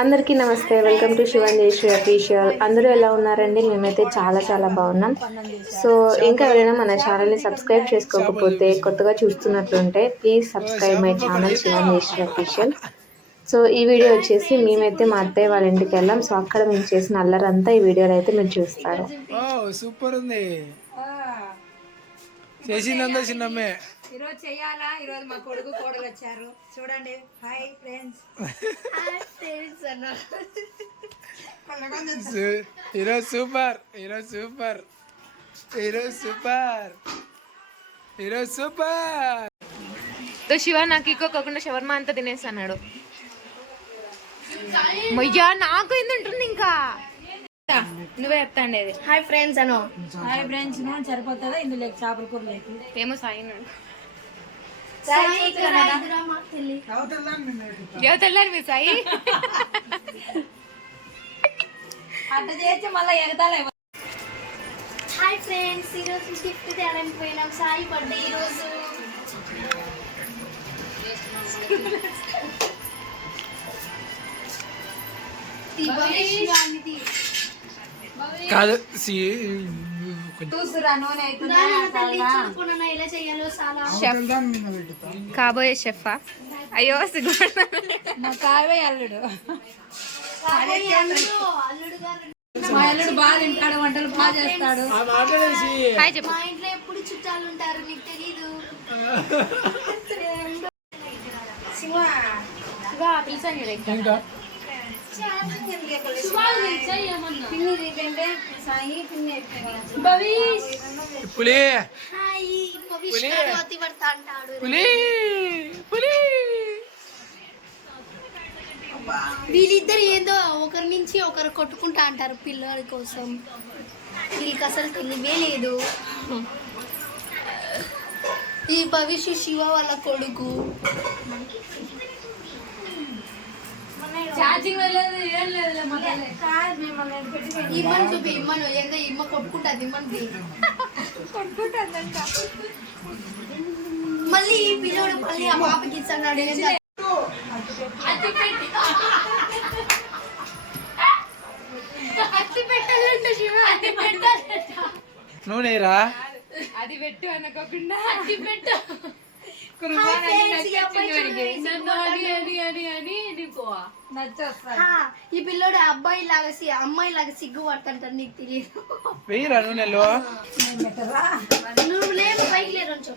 అందరికీ నమస్తే, welcome to శివంజేశ్వరి official. అందరూ ఎలా ఉన్నారండి? మేమైతే చాలా బాగున్నాం. సో ఇంకా ఎవరైనా మన ఛానల్ని సబ్స్క్రైబ్ చేసుకోకపోతే, కొత్తగా చూస్తున్నట్లుంటే please subscribe my channel Shivanjeshwari official. So ఈ వీడియో వచ్చేసి మేమైతే మా అత్తయ్య వాళ్ళ ఇంటికి వెళ్ళాం. సో అక్కడ మేము చేసిన అల్లరంతా ఈ వీడియోలో అయితే మీరు చూస్తారు. సూపర్ ఉంది చేసిందంతా చిన్నమ్మే. ఈరోజు చెయ్యాలా. ఈరోజు మా కొడుకు కోడలు వచ్చారు చూడండి. Hi friends. ఈరోజు సూపర్, ఈరోజు సూపర్, ఈరోజు సూపర్, ఈరోజు సూపర్. శివ నాకు ఇంకోకుండా షవర్మా అంతా తినేసి అన్నాడు. మయ్యా నాకు ఏందంటుంది ఇంకా నువ్వే చెప్తాండేది. హాయ్ ఫ్రెండ్స్ అను. హాయ్ ఫ్రెండ్స్ సరిపోతుందా ఇందులో చేపల కూర లేకు ఫేమస్ అయిన తెల్లారి మీ సాయి అట్ట చేస్తే మళ్ళీ ఎగతాలే. హాయ్ ఫ్రెండ్స్, ఈరోజు గిఫ్ట్ తేడానికి పోయినాం. సాయి బర్త్డే ఈరోజు. కాదు కాబోయే షెఫా. అయ్యో సిగ్గుపడతా. కావే అల్లుడు. మా అల్లుడు బాగా తింటాడు, వంటలు బాగా చేస్తాడు. మా ఇంట్లో ఎప్పుడు చుట్టాలు ఉంటారు, మీకు తెలీదు. వీళ్ళిద్దరు ఏందో ఒకరి నుంచి ఒకరు కొట్టుకుంటా అంటారు పిల్లల కోసం. వీళ్ళకి అసలు తెలివే లేదు. ఈ భవిష్య శివ వాళ్ళ కొడుకు. ఇమ్మను చూపి, ఇమ్మను ఏందో ఇమ్మ కొట్టుకుంటుంది. ఇమ్మని మళ్ళీ ఈ పిల్లోడు మళ్ళీ ఆ పాపకి ఇస్తున్నాడు. అతి పెట్టాలంట శివ, అతి పెట్టాలంట. నూనెరా అది పెట్టు అనుకోకుండా అతి పెట్టు. ఈ పిల్లోడు అబ్బాయి లాగా అమ్మాయి లాగా సిగ్గు పడుతుంటారు. నీకు తెలియదు. వెయ్యరా నూనెలో. నువ్వు లేదు పైకి లేదు.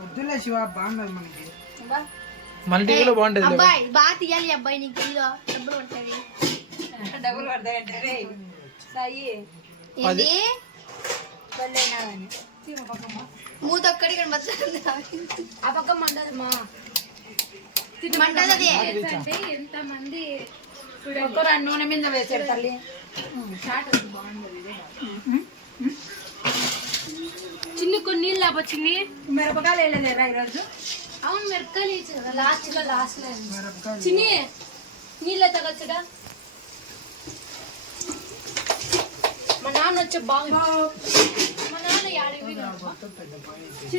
వద్దులే శివ, బాగుండదు మనకి. మన టీవీలో బాగుంటది. అబ్బాయి బాగా తీయాలి. అబ్బాయి నీకు తెలియదు. డబ్బులు పడతాయి. డబ్బులు పడతాయంటే సాయి ఏంటి మూతొక్కడి ఆ పక్క మండదమ్మా. మంటది. ఎంత మంది ఒక్కరు నూనె మీద వేసాడు తల్లి. చిన్ని కొన్ని నీళ్ళు లేప. చిన్ని మిరపకాయలు వేయలేదేరా ఈరోజు? అవును మిరపకాయలు వేసి కదా లాస్ట్ లో చిన్ని నీళ్ళు తగచ్చడా. మా నాన్న వచ్చే బాగా. మా నాన్న యాడవి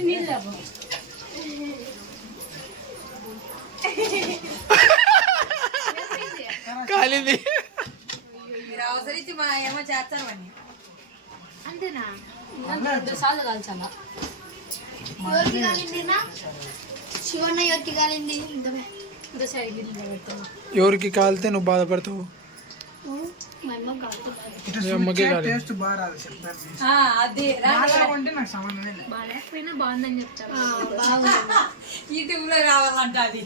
నీళ్ళు లేప. కాలింది. మీరు అవసరించి మా ఏమో చేస్తాను అని అంతేనా? 2 సార్లు కాల్చాలా. ఎవరికి కాలిందినా? శివన్న ఎవరికి కాలింది? ఎవరికి కాలితే నువ్వు బాధపడతావు? మా అమ్మ కాలుతుంది. టేస్ట్ బాగా రాదు. అది నాకు సంబంధమే లేదు. బాగాలేకపోయినా బాగుందని చెప్తారు. యూట్యూబ్ లో రావాలంట. అది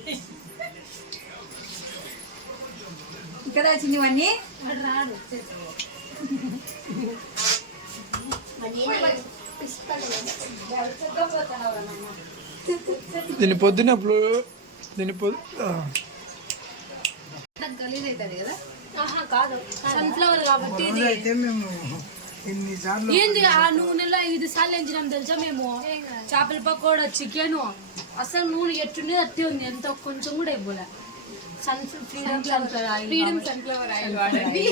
ఇక్కడ చిన్నవన్నీ రాడు. దీని పొద్దున దీని గలీజ్ అవుతుంది కదా. కాదు సన్ఫ్లవర్ కాబట్టి ఏంది ఆ నూనెలో 5 సార్లు ఎంచినాం తెలుసా మేము. చేపల పకోడా, చికెన్ అసలు నూనె ఎట్టుండే అట్టే ఉంది. ఎంత కొంచెం కూడా ఇవ్వలే. ఫ్రీడమ్ సన్ఫ్లవర్ ఆయిల్ వాడండి.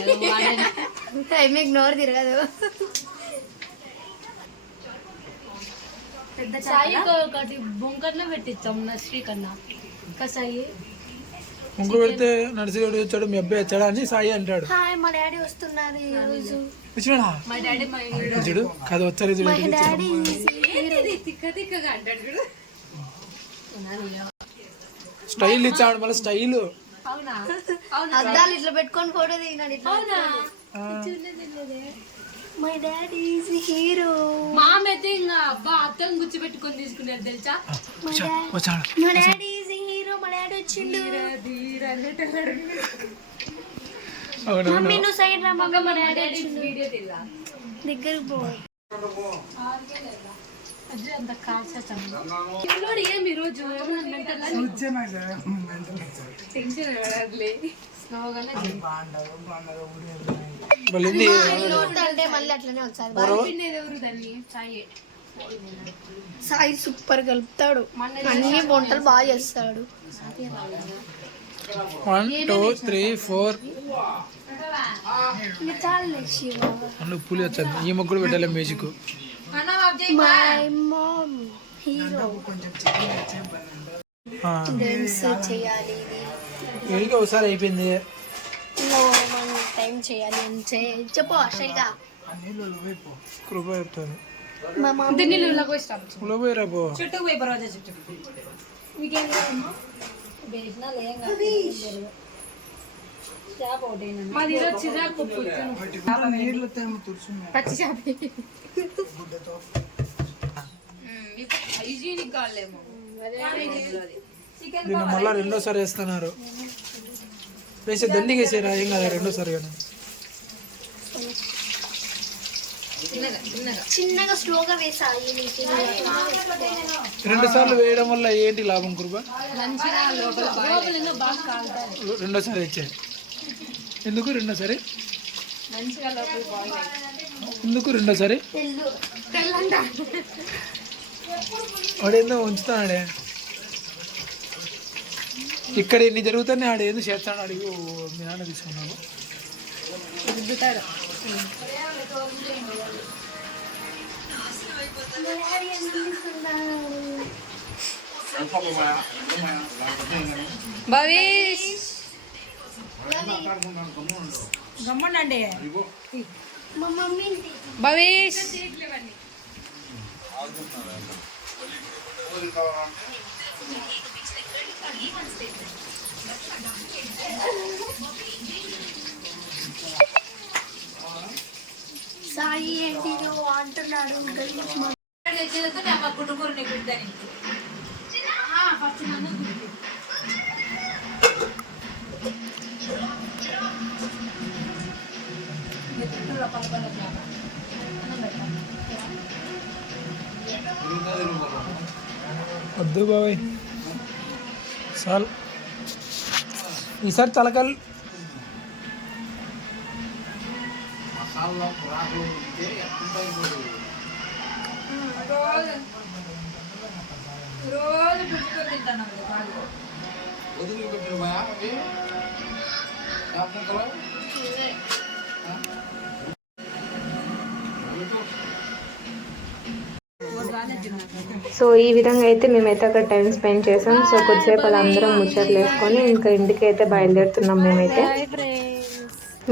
మీకు నోరు తిరగదు. పెద్ద సాయి ఒకటి బొంకర్లో పెట్టించాం నర్సరీ కన్నా. ఇంకా సాయి ముగ్గురు పెడితే నర్సిగాడు వచ్చాడు మీ అబ్బాయి వచ్చాడా అని సాయి అంటాడు. హాయ్ మా డాడీ వస్తున్నారు ఈ రోజు. వచ్చినాడా చూడు కథ వచ్చారు చూడు. మా డాడీ స్టైల్ ఇచ్చాడు మళ్ళీ స్టైల్. అద్దాలు ఇట్లా పెట్టుకొని ఫోటో దిగినాడు ఇట్లా. My daddy is hero. మామైతే ఇంకా అబ్బా అత్తం గుచ్చిపెట్టుకొని తీసుకునేది తెలుసా. వచ్చాడు మా డాడీ ఈజ్ హీరో. మా డాడీ వచ్చిండు. మమ్మీ నువ్వు సైడ్ రా. మమ్మీ మా డాడీ వచ్చిండు. దగ్గరికి పో. అంత కాల్చేస్తాను ఏం ఈరోజు టెన్షన్ పడదులే. అంటే మళ్ళీ అట్లనే వచ్చారు. ఎవరు దాన్ని సాయి సాయి సూపర్ కలుపుతాడు. అన్ని వంటలు బాగా చేస్తాడు. 1 2 3 4 చాలే శివ. నువ్వు పులి వచ్చాను ఈ ముగ్గురు పెట్టాలి music. My mom hero. Dance చేయాలి. వీడికి ఒకసారి అయిపోయింది. టైం చేయాలి అంటే చెప్పు అసలుగా. కృప చెప్తాను మా మమ్మీ పోయిరా పో. చుట్టూ పోయి రోజా చుట్టూ మాది ఈరోజు చిరాకు పచ్చి చేప హైజీనిక్ కాలేమో. దీన్ని మళ్ళా రెండోసారి వేస్తున్నారు. వేసే దండిగా వేసారా ఏం కదా రెండోసారి కానీ. చిన్నగా స్లోగా వేసాయి. 2 సార్లు వేయడం వల్ల ఏంటి లాభం కృప? మంచిగా లోపల బాగా కాలుతారు. రెండోసారి ఇచ్చాయి. ఎందుకు రెండోసారి? మంచిగా లోపల బాయిల్ ఎందుకు రెండోసారి? వాడేందో ఉంచుతాడే. ఇక్కడ ఎన్ని జరుగుతాయి ఆడేందో చేస్తాడు. అడిగి మీ నాన్న తీసుకున్నావు రుద్దుతాడు. భవిష్ గమ్ముండండి. మా మమ్మీ భవిష్ సాయి ఏంటి నువ్వు అంటున్నాడు. వద్దు బాబాయ్ చాలు. ఈసారి తలకల్ రోజు పుచ్చుకొని తింటాను. సో ఈ విధంగా అయితే మేమైతే అక్కడ టైం స్పెండ్ చేసాం. సో కొద్దిసేపు అలా అందరం ముచ్చట్లు వేసుకొని ఇంకా ఇంటికి అయితే బయలుదేరుతున్నాం.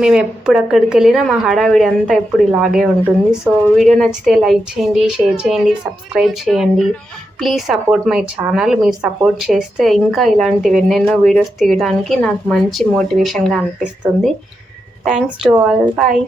మేము ఎప్పుడు అక్కడికి వెళ్ళినా మా హడావిడి అంతా ఎప్పుడు ఇలాగే ఉంటుంది. సో వీడియో నచ్చితే లైక్ చేయండి, షేర్ చేయండి, సబ్స్క్రైబ్ చేయండి. Please support my channel. మీరు సపోర్ట్ చేస్తే ఇంకా ఇలాంటివి ఎన్నెన్నో వీడియోస్ తీయడానికి నాకు మంచి మోటివేషన్గా అనిపిస్తుంది. Thanks to all. బాయ్.